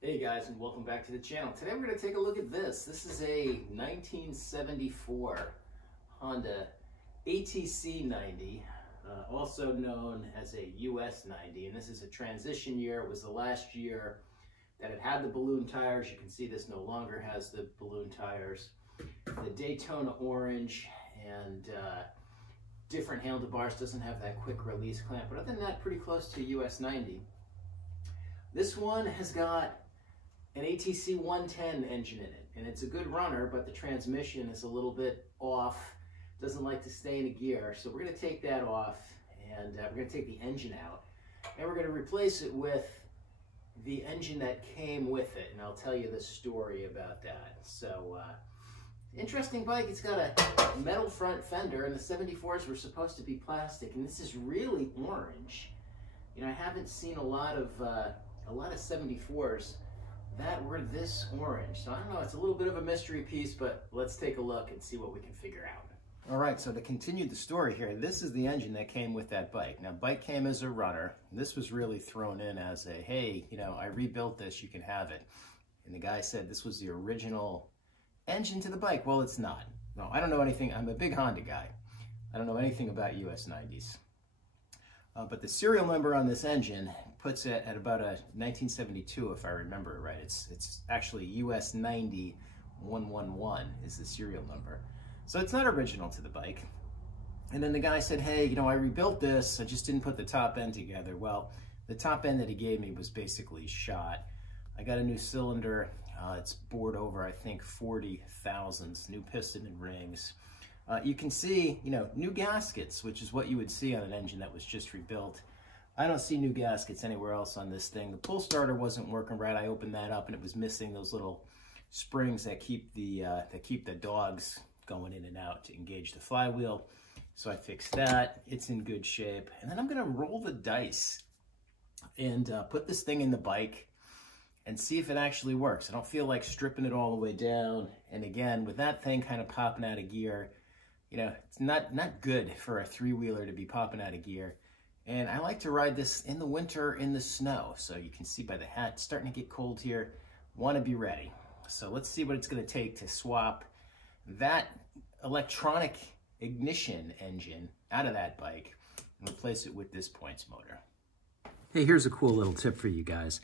Hey guys, and welcome back to the channel. Today we're going to take a look at this. This is a 1974 Honda ATC90, also known as a US 90, and this is a transition year. It was the last year that it had the balloon tires. You can see this no longer has the balloon tires. The Daytona orange and different handlebars, doesn't have that quick release clamp, but other than that, pretty close to US 90. This one has got an ATC110 engine in it, and it's a good runner, but the transmission is a little bit off, doesn't like to stay in a gear. So we're going to take that off, and we're going to take the engine out, and we're going to replace it with the engine that came with it, and I'll tell you the story about that. So interesting bike. It's got a metal front fender, and the 74s were supposed to be plastic, and this is really orange. You know, I haven't seen a lot of 74s that were this orange. So I don't know, it's a little bit of a mystery piece, but let's take a look and see what we can figure out. All right, so to continue the story here, this is the engine that came with that bike. Now, bike came as a runner. This was really thrown in as a, hey, you know, I rebuilt this, you can have it. And the guy said this was the original engine to the bike. Well, it's not. No, I don't know anything. I'm a big Honda guy. I don't know anything about US 90s. But the serial number on this engine puts it at about a 1972, if I remember it right. It's actually US 90 111 is the serial number. So it's not original to the bike. And then the guy said, hey, you know, I rebuilt this, I just didn't put the top end together. Well, the top end that he gave me was basically shot. I got a new cylinder. It's bored over, I think, 40 thousandths, new piston and rings. You can see, you know, new gaskets, which is what you would see on an engine that was just rebuilt. I don't see new gaskets anywhere else on this thing. The pull starter wasn't working right. I opened that up and it was missing those little springs that keep the dogs going in and out to engage the flywheel. So I fixed that. It's in good shape. And then I'm gonna roll the dice and put this thing in the bike and see if it actually works. I don't feel like stripping it all the way down. And again, with that thing kind of popping out of gear, you know, it's not good for a three-wheeler to be popping out of gear. And I like to ride this in the winter in the snow. So you can see by the hat, it's starting to get cold here. Want to be ready. So let's see what it's going to take to swap that electronic ignition engine out of that bike and replace it with this points motor. Hey, here's a cool little tip for you guys.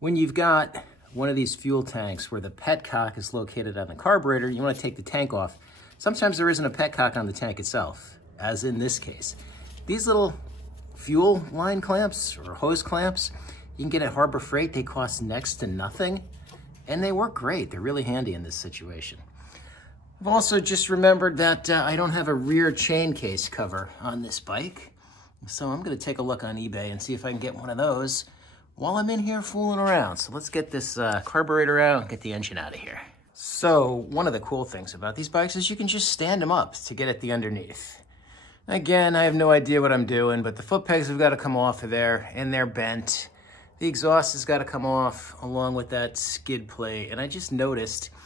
When you've got one of these fuel tanks where the petcock is located on the carburetor, you want to take the tank off. Sometimes there isn't a petcock on the tank itself, as in this case. These little fuel line clamps or hose clamps, you can get at Harbor Freight. They cost next to nothing, and they work great. They're really handy in this situation. I've also just remembered that I don't have a rear chain case cover on this bike, so I'm going to take a look on eBay and see if I can get one of those while I'm in here fooling around. So let's get this carburetor out and get the engine out of here. So one of the cool things about these bikes is you can just stand them up to get at the underneath. Again, I have no idea what I'm doing, but the foot pegs have got to come off of there, and they're bent. The exhaust has got to come off along with that skid plate, and I just noticed I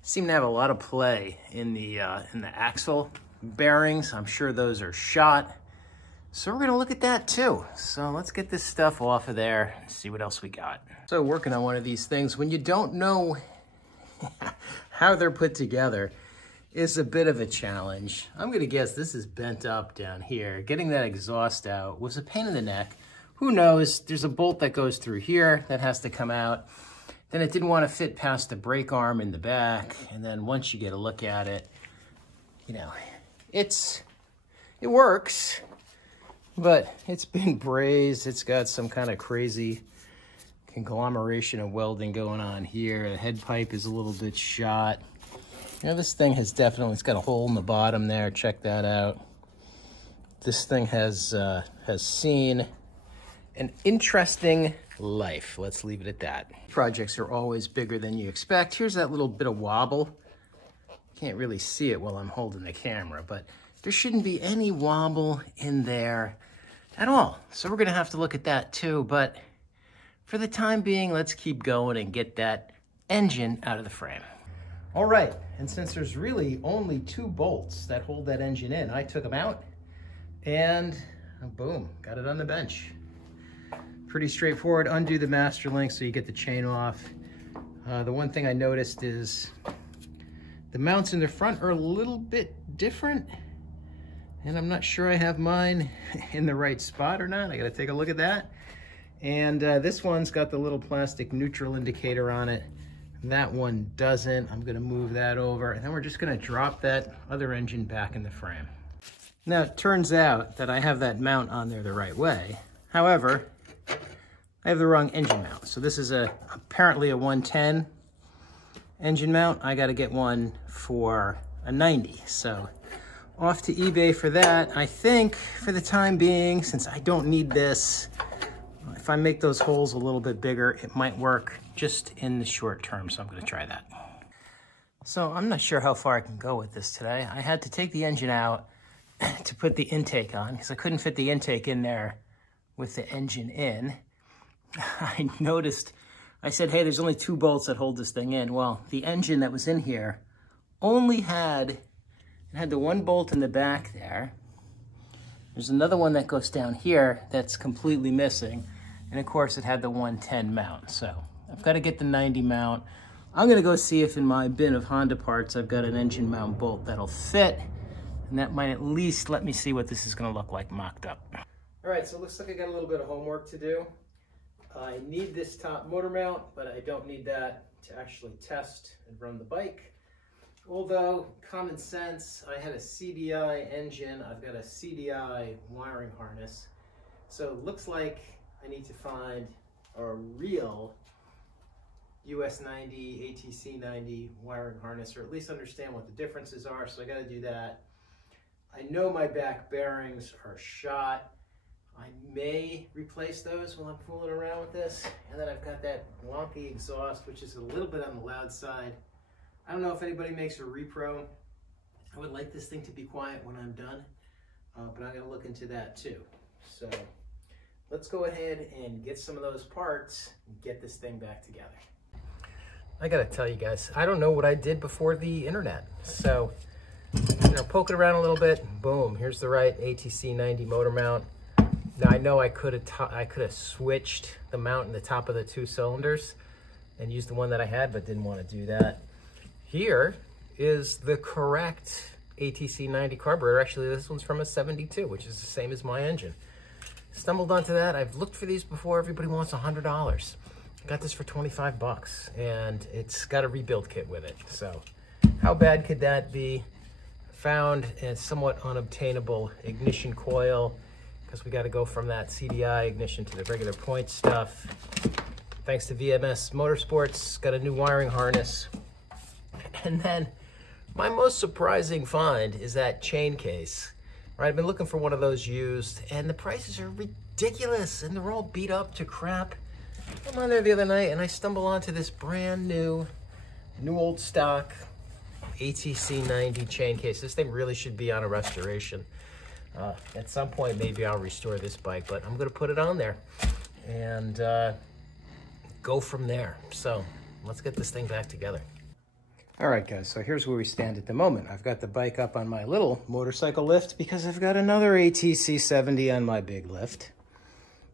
seem to have a lot of play in the axle bearings. I'm sure those are shot. So we're gonna look at that too. So let's get this stuff off of there and see what else we got. So working on one of these things, when you don't know how they're put together, is a bit of a challenge. I'm gonna guess this is bent up down here. Getting that exhaust out was a pain in the neck. Who knows? There's a bolt that goes through here that has to come out. Then it didn't want to fit past the brake arm in the back. And then once you get a look at it, you know, it works, but it's been brazed. It's got some kind of crazy conglomeration of welding going on here. The head pipe is a little bit shot. You know, this thing has definitely, it's got a hole in the bottom there. Check that out. This thing has seen an interesting life. Let's leave it at that. Projects are always bigger than you expect. Here's that little bit of wobble. Can't really see it while I'm holding the camera, but there shouldn't be any wobble in there at all. So we're gonna have to look at that too, but for the time being, let's keep going and get that engine out of the frame. All right, and since there's really only 2 bolts that hold that engine in, I took them out and boom, got it on the bench. pretty straightforward. Undo the master link so you get the chain off. The one thing I noticed is the mounts in the front are a little bit different, and I'm not sure I have mine in the right spot or not. I gotta take a look at that. And this one's got the little plastic neutral indicator on it. That one doesn't. I'm gonna move that over, and then we're just gonna drop that other engine back in the frame. Now, it turns out that I have that mount on there the right way. However, I have the wrong engine mount. So this is apparently a 110 engine mount. I got to get one for a 90. So off to eBay for that. I think for the time being, since I don't need this, if I make those holes a little bit bigger, it might work just in the short term. So I'm going to try that. So I'm not sure how far I can go with this today. I had to take the engine out to put the intake on because I couldn't fit the intake in there with the engine in. I noticed, I said, hey, there's only 2 bolts that hold this thing in. Well, the engine that was in here only had the 1 bolt in the back there. There's another one that goes down here that's completely missing. And of course it had the 110 mount. So I've got to get the 90 mount. I'm gonna go see if in my bin of Honda parts, I've got an engine mount bolt that'll fit. And that might at least let me see what this is gonna look like mocked up. All right, so it looks like I got a little bit of homework to do. I need this top motor mount, but I don't need that to actually test and run the bike. Although, common sense, I had a CDI engine, I've got a CDI wiring harness. So it looks like I need to find a real US 90, ATC90 wiring harness, or at least understand what the differences are, so I gotta do that. I know my back bearings are shot. I may replace those while I'm fooling around with this. And then I've got that wonky exhaust, which is a little bit on the loud side. I don't know if anybody makes a repro. I would like this thing to be quiet when I'm done, but I'm gonna look into that too. So let's go ahead and get some of those parts and get this thing back together. I gotta tell you guys, I don't know what I did before the internet. So, poking around a little bit, boom, here's the right ATC90 motor mount. Now I know I could have switched the mount in the top of the 2 cylinders and used the one that I had, but didn't want to do that. Here is the correct ATC90 carburetor. Actually, this one's from a 72, which is the same as my engine. Stumbled onto that. I've looked for these before. Everybody wants $100. I got this for 25 bucks, and it's got a rebuild kit with it. So how bad could that be? Found a somewhat unobtainable ignition coil, because we got to go from that CDI ignition to the regular point stuff. Thanks to VMS Motorsports, got a new wiring harness. And then my most surprising find is that chain case. Right, I've been looking for one of those used, and the prices are ridiculous, and they're all beat up to crap. I'm on there the other night, and I stumble onto this brand new old stock ATC90 chain case. This thing really should be on a restoration. At some point, maybe I'll restore this bike, but I'm gonna put it on there and go from there. So let's get this thing back together. All right, guys, so here's where we stand at the moment. I've got the bike up on my little motorcycle lift because I've got another ATC70 on my big lift.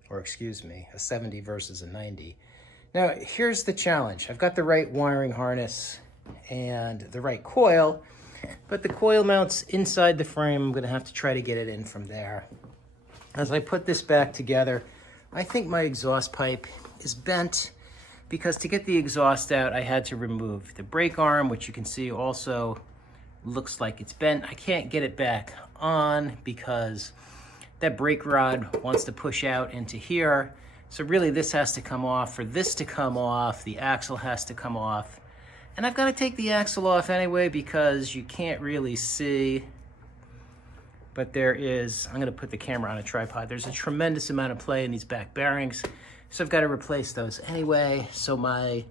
Or excuse me, a 70 versus a 90. Now, here's the challenge. I've got the right wiring harness and the right coil, but the coil mounts inside the frame. I'm gonna have to try to get it in from there. As I put this back together, I think my exhaust pipe is bent, because to get the exhaust out, I had to remove the brake arm, which you can see also looks like it's bent. I can't get it back on because that brake rod wants to push out into here. So really this has to come off. For this to come off, the axle has to come off. And I've got to take the axle off anyway because you can't really see, but there is, I'm gonna put the camera on a tripod. There's a tremendous amount of play in these back bearings. So I've got to replace those anyway. So my,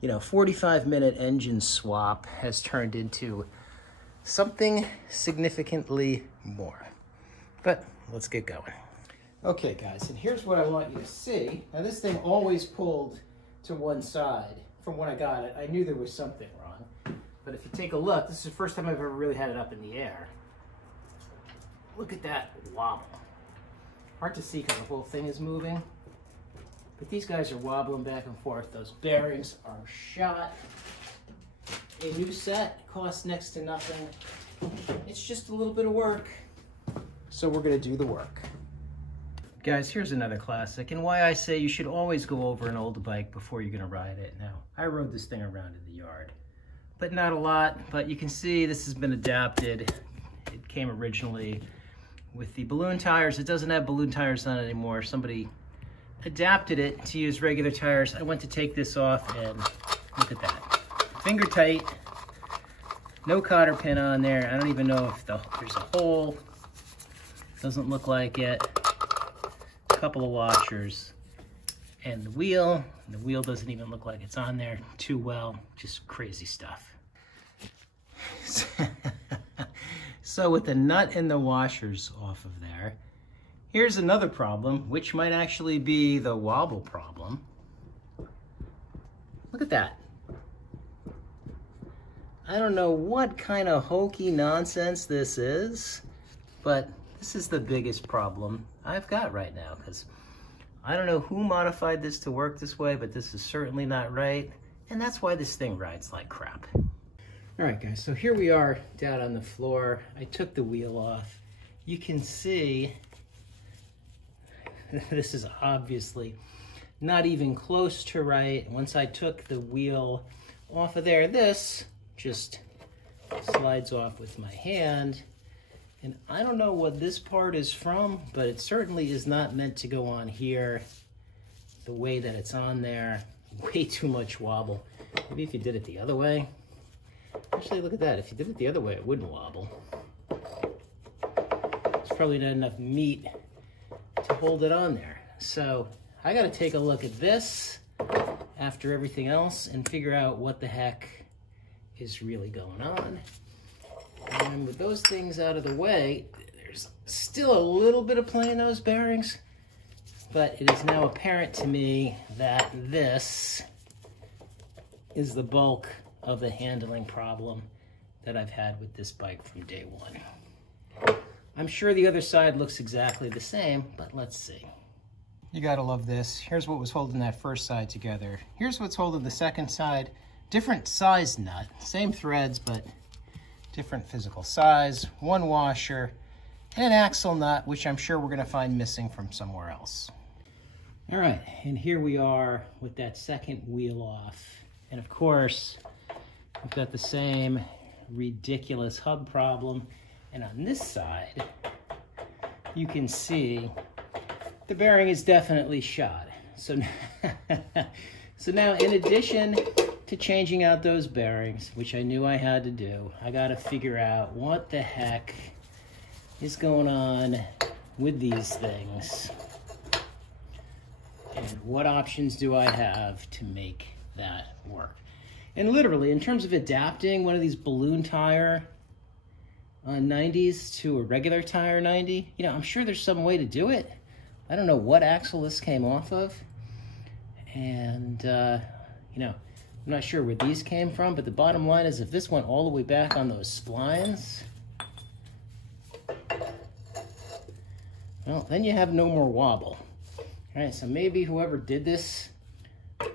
45-minute engine swap has turned into something significantly more. But let's get going. Okay, guys, and here's what I want you to see. Now, this thing always pulled to one side from when I got it. I knew there was something wrong. But if you take a look, this is the first time I've ever really had it up in the air. Look at that wobble. Hard to see because the whole thing is moving. But these guys are wobbling back and forth. Those bearings are shot. A new set costs next to nothing. It's just a little bit of work. So we're gonna do the work. Guys, here's another classic, and why I say you should always go over an old bike before you're gonna ride it. Now, I rode this thing around in the yard, but not a lot, but you can see this has been adapted. It came originally with the balloon tires. It doesn't have balloon tires on it anymore. Somebody adapted it to use regular tires. I went to take this off and look at that. Finger tight, no cotter pin on there. I don't even know if there's a hole. Doesn't look like it. Couple of washers and the wheel doesn't even look like it's on there too well. Just crazy stuff. So with the nut and the washers off of there, here's another problem, which might actually be the wobble problem. Look at that. I don't know what kind of hokey nonsense this is, but this is the biggest problem I've got right now, because I don't know who modified this to work this way, but this is certainly not right, and that's why this thing rides like crap. All right, guys, so here we are down on the floor. I took the wheel off. You can see this is obviously not even close to right. Once I took the wheel off of there, this just slides off with my hand. And I don't know what this part is from, but it certainly is not meant to go on here the way that it's on there. Way too much wobble. Maybe if you did it the other way. Actually, look at that. If you did it the other way, it wouldn't wobble. There's probably not enough meat to hold it on there. So I got to take a look at this after everything else and figure out what the heck is really going on. And with those things out of the way, there's still a little bit of play in those bearings, but it is now apparent to me that this is the bulk of the handling problem that I've had with this bike from day one. I'm sure the other side looks exactly the same, but let's see. You gotta love this. Here's what was holding that first side together. Here's what's holding the second side. Different size nut, same threads, but different physical size, one washer, and an axle nut, which I'm sure we're gonna find missing from somewhere else. All right, and here we are with that second wheel off. And of course, we've got the same ridiculous hub problem. And on this side, you can see the bearing is definitely shot. So, so now in addition to changing out those bearings, which I knew I had to do, I got to figure out what the heck is going on with these things and what options do I have to make that work. And literally, in terms of adapting one of these balloon tire 90s to a regular tire 90, you know, I'm sure there's some way to do it. I don't know what axle this came off of, and you know, I'm not sure where these came from, but the bottom line is if this went all the way back on those splines, well, then you have no more wobble. All right, so maybe whoever did this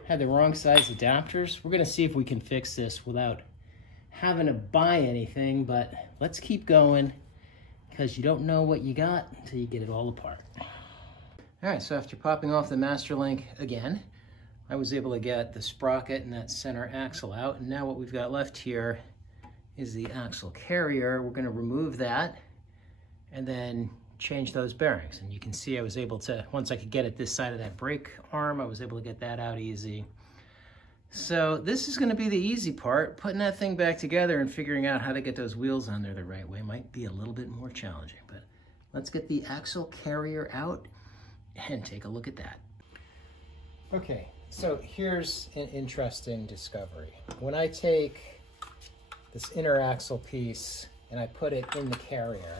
had the wrong size adapters. We're gonna see if we can fix this without having to buy anything, but let's keep going because you don't know what you got until you get it all apart. All right, so after popping off the master link again, I was able to get the sprocket and that center axle out, and now what we've got left here is the axle carrier. We're gonna remove that and then change those bearings. And you can see I was able to, once I could get at this side of that brake arm, I was able to get that out easy. So this is gonna be the easy part. Putting that thing back together and figuring out how to get those wheels on there the right way might be a little bit more challenging, but let's get the axle carrier out and take a look at that. Okay, so here's an interesting discovery. When I take this inner axle piece and I put it in the carrier,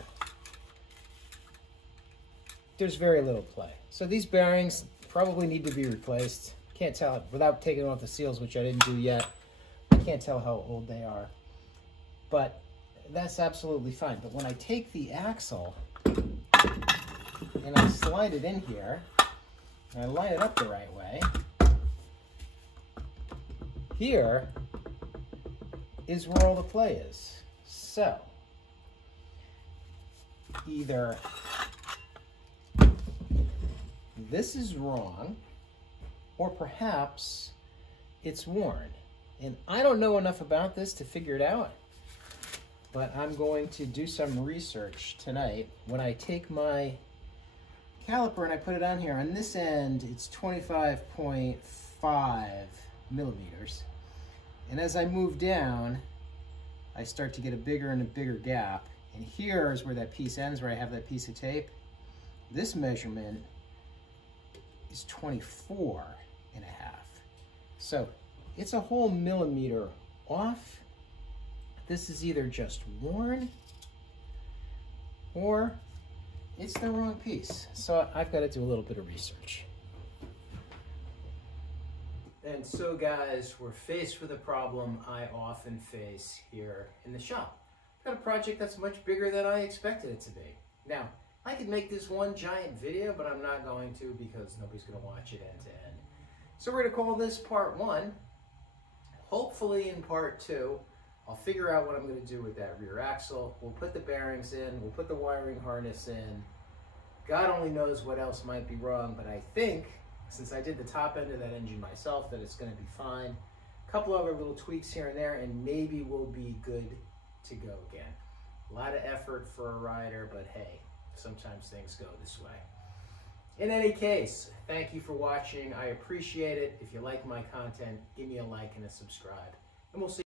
there's very little play. So these bearings probably need to be replaced. Can't tell, without taking off the seals, which I didn't do yet, I can't tell how old they are. But that's absolutely fine. But when I take the axle and I slide it in here, and I line it up the right way, here is where all the play is. So, either this is wrong, or perhaps it's worn. And I don't know enough about this to figure it out, but I'm going to do some research tonight. When I take my caliper and I put it on here, on this end it's 25.5 millimeters. And as I move down, I start to get a bigger and a bigger gap. And here is where that piece ends, where I have that piece of tape. This measurement is 24 and a half. So it's a whole millimeter off. This is either just worn or it's the wrong piece. So I've got to do a little bit of research. And so guys, we're faced with a problem I often face here in the shop. I've got a project that's much bigger than I expected it to be. Now, I could make this one giant video, but I'm not going to because nobody's going to watch it end to end. So we're going to call this part 1. Hopefully in part 2, I'll figure out what I'm going to do with that rear axle. We'll put the bearings in, we'll put the wiring harness in. God only knows what else might be wrong, but I think, since I did the top end of that engine myself, that it's going to be fine. A couple other little tweaks here and there, and maybe we'll be good to go again. A lot of effort for a rider, but hey, sometimes things go this way. In any case, thank you for watching. I appreciate it. If you like my content, give me a like and a subscribe, and we'll see